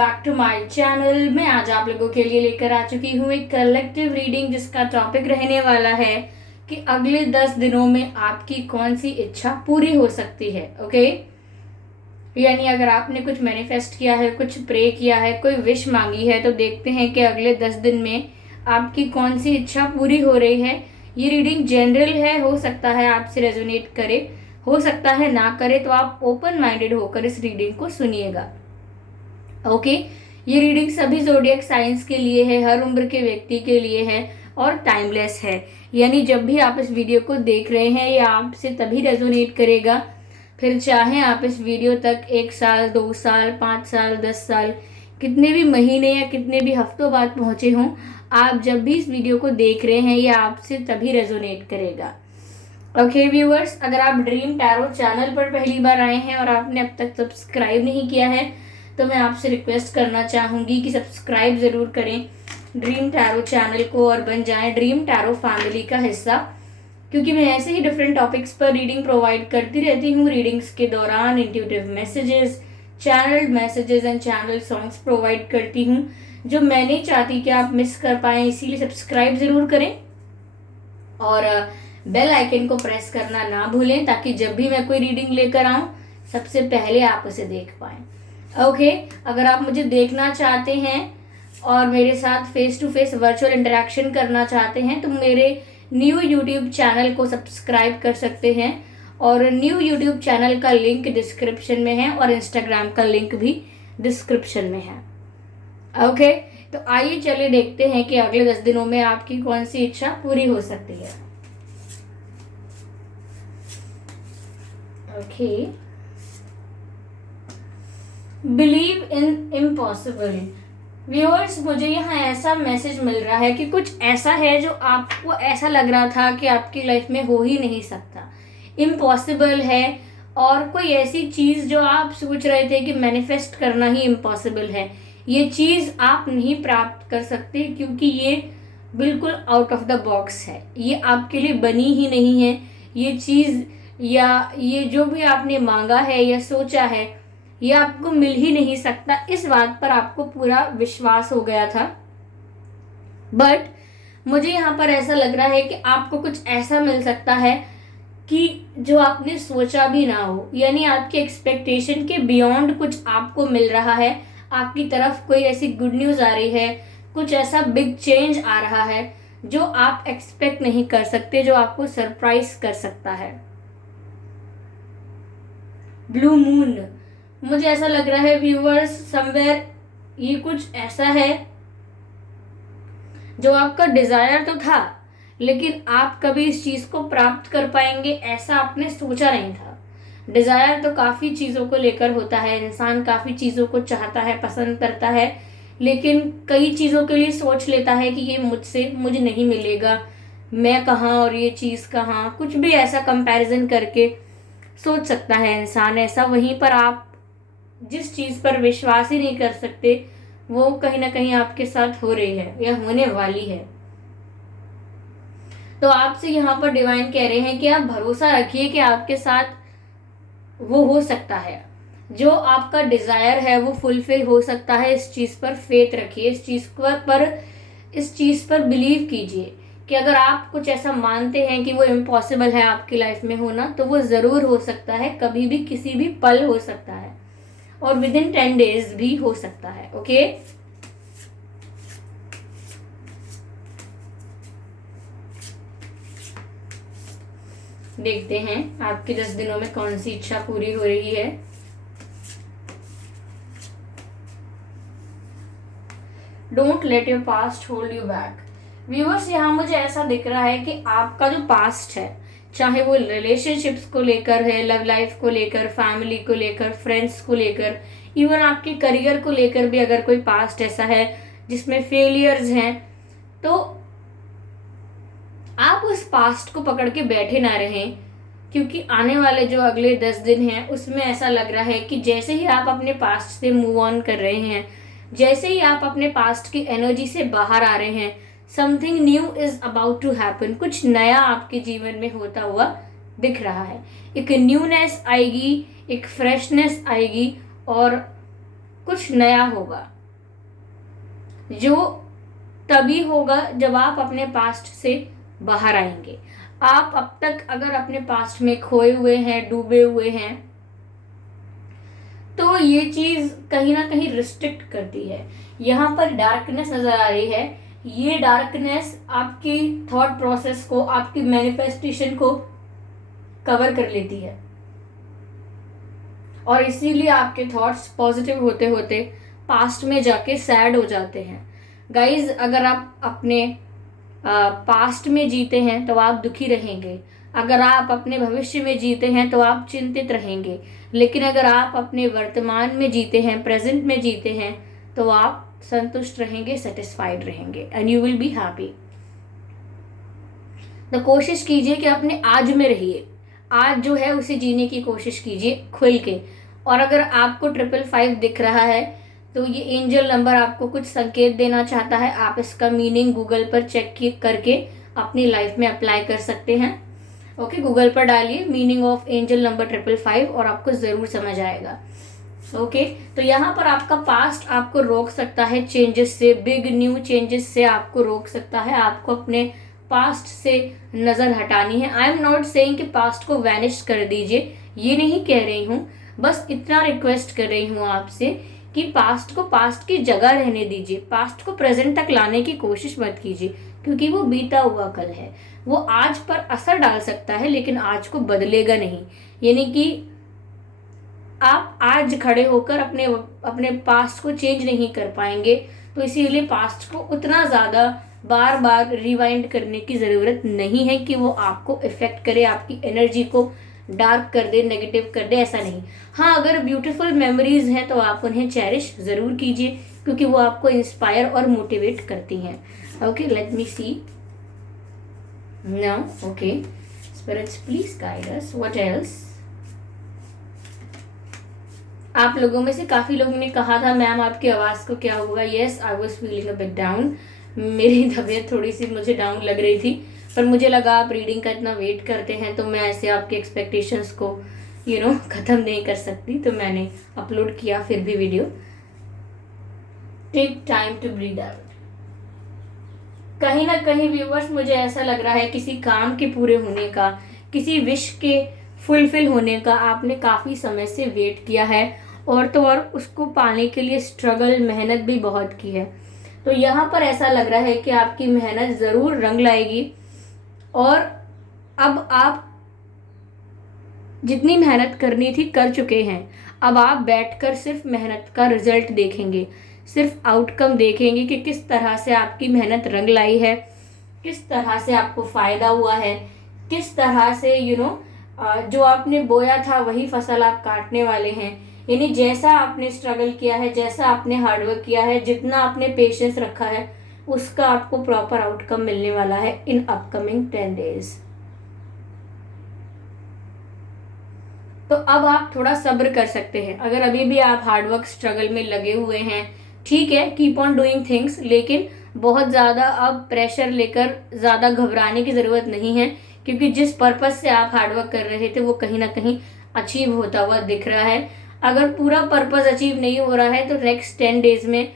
Back to my channel. मैं आज आप लोगों के लिए लेकर आ चुकी हूँ एक कलेक्टिव रीडिंग जिसका टॉपिक रहने वाला है कि अगले 10 दिनों में आपकी कौन सी इच्छा पूरी हो सकती है। ओके, यानी अगर आपने कुछ मैनिफेस्ट किया है, कुछ प्रे किया है, कोई विश मांगी है, तो देखते हैं कि अगले 10 दिन में आपकी कौन सी इच्छा पूरी हो रही है। ये रीडिंग जनरल है, हो सकता है आपसे रेजोनेट करे, हो सकता है ना करे, तो आप ओपन माइंडेड होकर इस रीडिंग को सुनिएगा। ओके, ये रीडिंग सभी ज़ोडिएक साइंस के लिए है, हर उम्र के व्यक्ति के लिए है और टाइमलेस है। यानी जब भी आप इस वीडियो को देख रहे हैं ये आपसे तभी रेजोनेट करेगा, फिर चाहे आप इस वीडियो तक 1 साल, 2 साल, 5 साल, 10 साल, कितने भी महीने या कितने भी हफ्तों बाद पहुंचे हों, आप जब भी इस वीडियो को देख रहे हैं ये आपसे तभी रेजोनेट करेगा। ओके व्यूअर्स, अगर आप ड्रीम टैरो चैनल पर पहली बार आए हैं और आपने अब तक सब्सक्राइब नहीं किया है तो मैं आपसे रिक्वेस्ट करना चाहूँगी कि सब्सक्राइब ज़रूर करें ड्रीम टैरो चैनल को और बन जाएं ड्रीम टैरो फैमिली का हिस्सा, क्योंकि मैं ऐसे ही डिफरेंट टॉपिक्स पर रीडिंग प्रोवाइड करती रहती हूँ। रीडिंग्स के दौरान intuitive messages, channel messages and channel songs provide करती हूँ जो मैं नहीं चाहती कि आप मिस कर पाएँ, इसीलिए सब्सक्राइब ज़रूर करें और बेल आइकन को प्रेस करना ना भूलें ताकि जब भी मैं कोई रीडिंग लेकर आऊँ सबसे पहले आप उसे देख पाएँ। ओके, अगर आप मुझे देखना चाहते हैं और मेरे साथ face to face virtual interaction करना चाहते हैं तो मेरे न्यू यूट्यूब चैनल को सब्सक्राइब कर सकते हैं और न्यू यूट्यूब चैनल का लिंक डिस्क्रिप्शन में है और इंस्टाग्राम का लिंक भी डिस्क्रिप्शन में है। ओके, तो आइए चलिए देखते हैं कि अगले 10 दिनों में आपकी कौन सी इच्छा पूरी हो सकती है। Okay, believe in impossible. Viewers, मुझे यहाँ ऐसा मैसेज मिल रहा है कि कुछ ऐसा है जो आपको ऐसा लग रहा था कि आपकी लाइफ में हो ही नहीं सकता, इम्पॉसिबल है, और कोई ऐसी चीज़ जो आप सोच रहे थे कि मैनिफेस्ट करना ही इम्पॉसिबल है, ये चीज़ आप नहीं प्राप्त कर सकते क्योंकि ये बिल्कुल आउट ऑफ द बॉक्स है, ये आपके लिए बनी ही नहीं है। ये चीज़ या ये जो भी आपने मांगा है या सोचा है ये आपको मिल ही नहीं सकता, इस बात पर आपको पूरा विश्वास हो गया था। बट मुझे यहाँ पर ऐसा लग रहा है कि आपको कुछ ऐसा मिल सकता है कि जो आपने सोचा भी ना हो, यानी आपके एक्सपेक्टेशन के बियॉन्ड कुछ आपको मिल रहा है। आपकी तरफ कोई ऐसी गुड न्यूज़ आ रही है, कुछ ऐसा बिग चेंज आ रहा है जो आप एक्सपेक्ट नहीं कर सकते, जो आपको सरप्राइज कर सकता है। ब्लू मून, मुझे ऐसा लग रहा है व्यूअर्स समवेयर ये कुछ ऐसा है जो आपका डिजायर तो था लेकिन आप कभी इस चीज को प्राप्त कर पाएंगे ऐसा आपने सोचा नहीं था। डिजायर तो काफी चीजों को लेकर होता है, इंसान काफी चीजों को चाहता है, पसंद करता है, लेकिन कई चीजों के लिए सोच लेता है कि ये मुझे नहीं मिलेगा, मैं कहाँ और ये चीज कहाँ, कुछ भी ऐसा कंपैरिजन करके सोच सकता है इंसान ऐसा। वहीं पर आप जिस चीज़ पर विश्वास ही नहीं कर सकते वो कहीं ना कहीं आपके साथ हो रही है या होने वाली है। तो आपसे यहाँ पर डिवाइन कह रहे हैं कि आप भरोसा रखिए कि आपके साथ वो हो सकता है, जो आपका डिजायर है वो फुलफिल हो सकता है। इस चीज़ पर फेथ रखिए, इस चीज़ पर बिलीव कीजिए कि अगर आप कुछ ऐसा मानते हैं कि वो इम्पॉसिबल है आपकी लाइफ में होना तो वो ज़रूर हो सकता है, कभी भी किसी भी पल हो सकता है और विद इन 10 डेज भी हो सकता है। ओके, देखते हैं आपके 10 दिनों में कौन सी इच्छा पूरी हो रही है। Don't let your past hold you back. Viewers, यहाँ मुझे ऐसा दिख रहा है कि आपका जो पास्ट है, चाहे वो रिलेशनशिप्स को लेकर है, लव लाइफ को लेकर, फैमिली को लेकर, फ्रेंड्स को लेकर, इवन आपके करियर को लेकर भी अगर कोई पास्ट ऐसा है जिसमें फेलियर्स हैं तो आप उस पास्ट को पकड़ के बैठे ना रहें, क्योंकि आने वाले जो अगले 10 दिन हैं उसमें ऐसा लग रहा है कि जैसे ही आप अपने पास्ट से मूव ऑन कर रहे हैं, जैसे ही आप अपने पास्ट की एनर्जी से बाहर आ रहे हैं, something new is about to happen, कुछ नया आपके जीवन में होता हुआ दिख रहा है। एक न्यूनेस आएगी, एक फ्रेशनेस आएगी और कुछ नया होगा, जो तभी होगा जब आप अपने पास्ट से बाहर आएंगे। आप अब तक अगर अपने पास्ट में खोए हुए हैं, डूबे हुए हैं, तो ये चीज कहीं ना कहीं रिस्ट्रिक्ट करती है। यहाँ पर डार्कनेस नजर आ रही है, ये डार्कनेस आपकी थॉट प्रोसेस को, आपकी मैनिफेस्टेशन को कवर कर लेती है, और इसीलिए आपके थॉट्स पॉजिटिव होते होते पास्ट में जाके सैड हो जाते हैं। गाइज, अगर आप अपने पास्ट में जीते हैं तो आप दुखी रहेंगे, अगर आप अपने भविष्य में जीते हैं तो आप चिंतित रहेंगे, लेकिन अगर आप अपने वर्तमान में जीते हैं, प्रेजेंट में जीते हैं, तो आप संतुष्ट रहेंगे, सेटिस्फाइड रहेंगे, and you will be happy. तो कोशिश कीजिए कि अपने आज में रहिए, आज जो है उसे जीने की कोशिश कीजिए खुल के। और अगर आपको 555 दिख रहा है तो ये एंजल नंबर आपको कुछ संकेत देना चाहता है। आप इसका मीनिंग गूगल पर चेक करके अपनी लाइफ में अप्लाई कर सकते हैं। ओके, गूगल पर डालिए मीनिंग ऑफ एंजल नंबर 555 और आपको ज़रूर समझ आएगा। ओके, तो यहाँ पर आपका पास्ट आपको रोक सकता है चेंजेस से, बिग न्यू चेंजेस से आपको रोक सकता है। आपको अपने पास्ट से नज़र हटानी है। आई एम नॉट सेइंग कि पास्ट को वैनिश कर दीजिए, ये नहीं कह रही हूँ, बस इतना रिक्वेस्ट कर रही हूँ आपसे कि पास्ट को पास्ट की जगह रहने दीजिए, पास्ट को प्रेजेंट तक लाने की कोशिश मत कीजिए, क्योंकि वो बीता हुआ कल है। वो आज पर असर डाल सकता है लेकिन आज को बदलेगा नहीं। यानी कि आप आज खड़े होकर अपने अपने पास्ट को चेंज नहीं कर पाएंगे, तो इसीलिए पास्ट को उतना ज़्यादा बार बार रिवाइंड करने की ज़रूरत नहीं है कि वो आपको इफ़ेक्ट करे, आपकी एनर्जी को डार्क कर दे, नेगेटिव कर दे, ऐसा नहीं। हाँ, अगर ब्यूटीफुल मेमोरीज हैं तो आप उन्हें चेरिश ज़रूर कीजिए, क्योंकि वो आपको इंस्पायर और मोटिवेट करती हैं। Okay, let me see now. Okay, spirits please guide us, what else. आप लोगों में से काफ़ी लोगों ने कहा था मैम आपकी आवाज़ को क्या हुआ। Yes, I was feeling a bit down, मेरी तबीयत थोड़ी सी मुझे डाउन लग रही थी, पर मुझे लगा आप रीडिंग का इतना वेट करते हैं तो मैं ऐसे आपके एक्सपेक्टेशंस को ख़त्म नहीं कर सकती, तो मैंने अपलोड किया फिर भी video. Take time to breathe out. कहीं ना कहीं व्यूवर्स, मुझे ऐसा लग रहा है किसी काम के पूरे होने का, किसी विश के फुलफिल होने का आपने काफ़ी समय से वेट किया है, और तो और उसको पाने के लिए स्ट्रगल, मेहनत भी बहुत की है। तो यहाँ पर ऐसा लग रहा है कि आपकी मेहनत ज़रूर रंग लाएगी, और अब आप जितनी मेहनत करनी थी कर चुके हैं। अब आप बैठकर सिर्फ मेहनत का रिजल्ट देखेंगे, सिर्फ आउटकम देखेंगे कि किस तरह से आपकी मेहनत रंग लाई है, किस तरह से आपको फ़ायदा हुआ है, किस तरह से जो आपने बोया था वही फसल आप काटने वाले हैं। यानी जैसा आपने स्ट्रगल किया है, जैसा आपने हार्डवर्क किया है, जितना आपने पेशेंस रखा है, उसका आपको प्रॉपर आउटकम मिलने वाला है इन अपकमिंग 10 डेज। तो अब आप थोड़ा सब्र कर सकते हैं। अगर अभी भी आप हार्डवर्क स्ट्रगल में लगे हुए हैं, ठीक है, कीप ऑन डूइंग थिंग्स, लेकिन बहुत ज़्यादा अब प्रेशर लेकर ज़्यादा घबराने की ज़रूरत नहीं है, क्योंकि जिस पर्पस से आप हार्डवर्क कर रहे थे वो कहीं ना कहीं अचीव होता हुआ दिख रहा है। अगर पूरा पर्पस अचीव नहीं हो रहा है तो नेक्स्ट 10 डेज में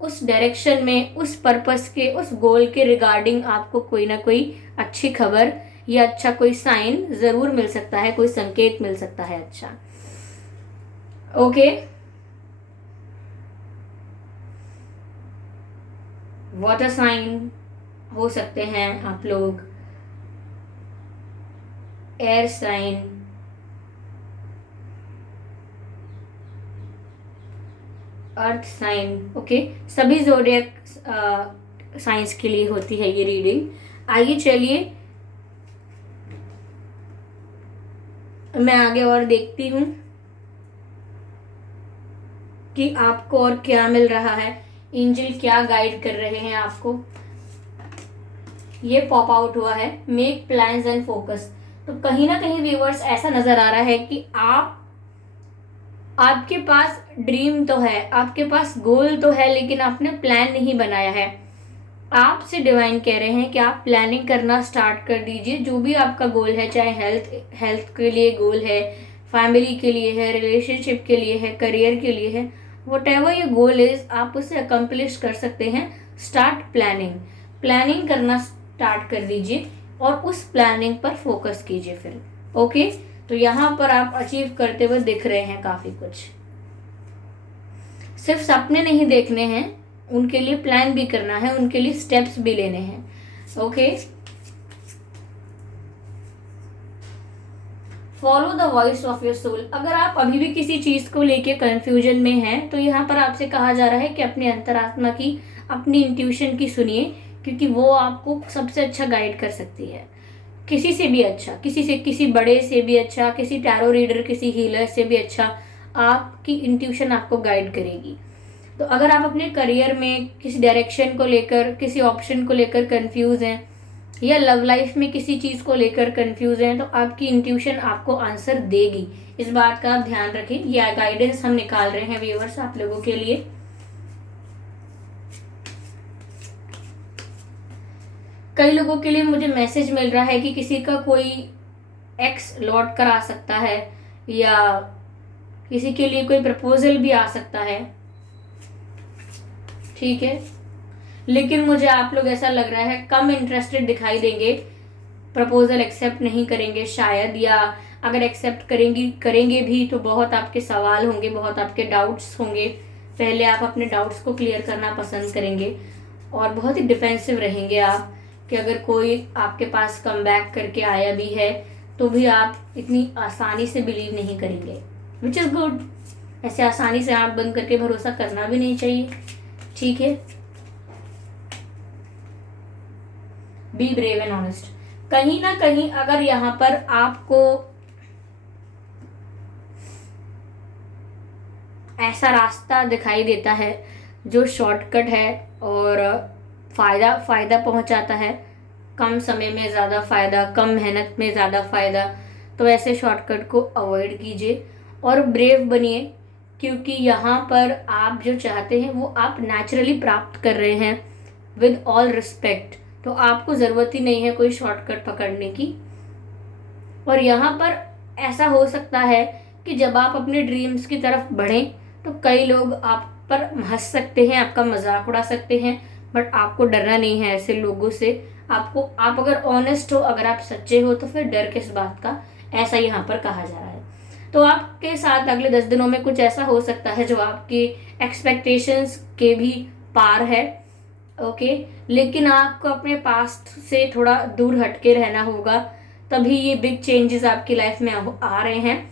उस डायरेक्शन में, उस पर्पस के, उस गोल के रिगार्डिंग आपको कोई ना कोई अच्छी खबर या अच्छा कोई साइन ज़रूर मिल सकता है, कोई संकेत मिल सकता है अच्छा। ओके, वाटर साइन हो सकते हैं आप लोग, air sign, earth sign. Okay, सभी ज़ोडिएक साइंस के लिए होती है ये रीडिंग। आइए चलिए मैं आगे और देखती हूँ कि आपको और क्या मिल रहा है, एंजल क्या गाइड कर रहे हैं आपको। ये पॉप आउट हुआ है, मेक प्लान्स एंड फोकस। तो कहीं ना कहीं व्यूअर्स ऐसा नजर आ रहा है कि आपके पास ड्रीम तो है, आपके पास गोल तो है, लेकिन आपने प्लान नहीं बनाया है। आपसे डिवाइन कह रहे हैं कि आप प्लानिंग करना स्टार्ट कर दीजिए। जो भी आपका गोल है, चाहे हेल्थ के लिए गोल है, फैमिली के लिए है, रिलेशनशिप के लिए है, करियर के लिए है, what ever your goal is, आप उसे अकम्प्लिश कर सकते हैं। स्टार्ट प्लानिंग, प्लानिंग करना स्टार्ट कर दीजिए और उस प्लानिंग पर फोकस कीजिए फिर। ओके, तो यहाँ पर आप अचीव करते हुए दिख रहे हैं काफी कुछ। सिर्फ सपने नहीं देखने हैं, उनके लिए प्लान भी करना है, उनके लिए स्टेप्स भी लेने हैं। Okay, follow the voice of your soul. अगर आप अभी भी किसी चीज को लेके कंफ्यूजन में हैं, तो यहाँ पर आपसे कहा जा रहा है कि अपने अंतरात्मा की, अपनी इंट्यूशन की सुनिए, क्योंकि वो आपको सबसे अच्छा गाइड कर सकती है। किसी से भी अच्छा, किसी बड़े से भी अच्छा, किसी टैरो रीडर, किसी हीलर से भी अच्छा, आपकी इंट्यूशन आपको गाइड करेगी। तो अगर आप अपने करियर में किसी डायरेक्शन को लेकर, किसी ऑप्शन को लेकर कंफ्यूज हैं, या लव लाइफ में किसी चीज को लेकर कंफ्यूज हैं, तो आपकी इंट्यूशन आपको आंसर देगी। इस बात का आप ध्यान रखें। यह गाइडेंस हम निकाल रहे हैं व्यूअर्स आप लोगों के लिए। कई लोगों के लिए मुझे मैसेज मिल रहा है कि किसी का कोई एक्स लौट कर आ सकता है, या किसी के लिए कोई प्रपोजल भी आ सकता है। ठीक है, लेकिन मुझे आप लोग ऐसा लग रहा है कम इंटरेस्टेड दिखाई देंगे, प्रपोजल एक्सेप्ट नहीं करेंगे शायद, या अगर एक्सेप्ट करेंगे भी तो बहुत आपके सवाल होंगे, बहुत आपके डाउट्स होंगे। पहले आप अपने डाउट्स को क्लियर करना पसंद करेंगे और बहुत ही डिफेंसिव रहेंगे आप, कि अगर कोई आपके पास कम बैक करके आया भी है तो भी आप इतनी आसानी से बिलीव नहीं करेंगे, विच इज़ गुड। ऐसे आसानी से आंख बंद करके भरोसा करना भी नहीं चाहिए। ठीक है, बी ब्रेव एंड ऑनेस्ट। कहीं ना कहीं अगर यहाँ पर आपको ऐसा रास्ता दिखाई देता है जो शॉर्टकट है और फायदा पहुंचाता है, कम समय में ज़्यादा फायदा, कम मेहनत में ज़्यादा फायदा, तो ऐसे शॉर्टकट को अवॉइड कीजिए और ब्रेव बनिए, क्योंकि यहाँ पर आप जो चाहते हैं वो आप नेचुरली प्राप्त कर रहे हैं विद ऑल रिस्पेक्ट। तो आपको ज़रूरत ही नहीं है कोई शॉर्टकट पकड़ने की। और यहाँ पर ऐसा हो सकता है कि जब आप अपने ड्रीम्स की तरफ बढ़ें तो कई लोग आप पर हंस सकते हैं, आपका मजाक उड़ा सकते हैं, बट आपको डरना नहीं है ऐसे लोगों से। आप अगर ऑनेस्ट हो, अगर आप सच्चे हो, तो फिर डर किस बात का, ऐसा यहाँ पर कहा जा रहा है। तो आपके साथ अगले 10 दिनों में कुछ ऐसा हो सकता है जो आपके एक्सपेक्टेशंस के भी पार है। ओके, लेकिन आपको अपने पास्ट से थोड़ा दूर हटके रहना होगा, तभी ये बिग चेंजेस आपकी लाइफ में आ रहे हैं।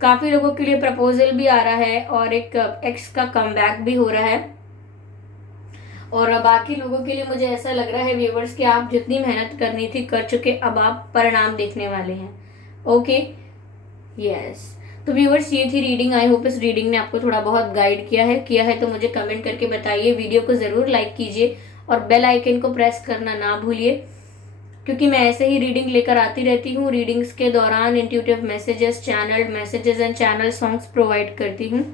काफ़ी लोगों के लिए प्रपोजल भी आ रहा है और एक एक्स का कमबैक भी हो रहा है। और बाकी लोगों के लिए मुझे ऐसा लग रहा है व्यूवर्स कि आप जितनी मेहनत करनी थी कर चुके, अब आप परिणाम देखने वाले हैं। Okay, yes. तो व्यूवर्स, ये थी रीडिंग। आई होप इस रीडिंग ने आपको थोड़ा बहुत गाइड किया है तो मुझे कमेंट करके बताइए। वीडियो को ज़रूर लाइक कीजिए और बेल आइकन को प्रेस करना ना भूलिए, क्योंकि मैं ऐसे ही रीडिंग लेकर आती रहती हूँ। रीडिंग्स के दौरान intuitive messages, channelled messages and channel songs provide करती हूँ,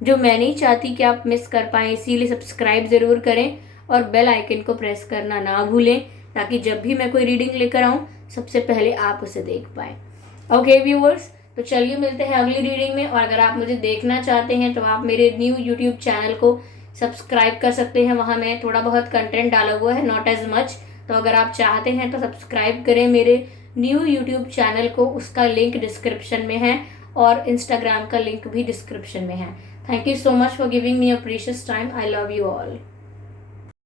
जो मैं नहीं चाहती कि आप मिस कर पाएँ। इसीलिए सब्सक्राइब ज़रूर करें और बेल आइकन को प्रेस करना ना भूलें, ताकि जब भी मैं कोई रीडिंग लेकर आऊँ सबसे पहले आप उसे देख पाएँ। ओके व्यूवर्स, तो चलिए मिलते हैं अगली रीडिंग में। और अगर आप मुझे देखना चाहते हैं तो आप मेरे न्यू यूट्यूब चैनल को सब्सक्राइब कर सकते हैं। वहाँ मैं थोड़ा बहुत कंटेंट डाला हुआ है, नॉट एज मच। तो अगर आप चाहते हैं तो सब्सक्राइब करें मेरे न्यू यूट्यूब चैनल को, उसका लिंक डिस्क्रिप्शन में है और इंस्टाग्राम का लिंक भी डिस्क्रिप्शन में है। Thank you so much for giving me a precious time. I love you all.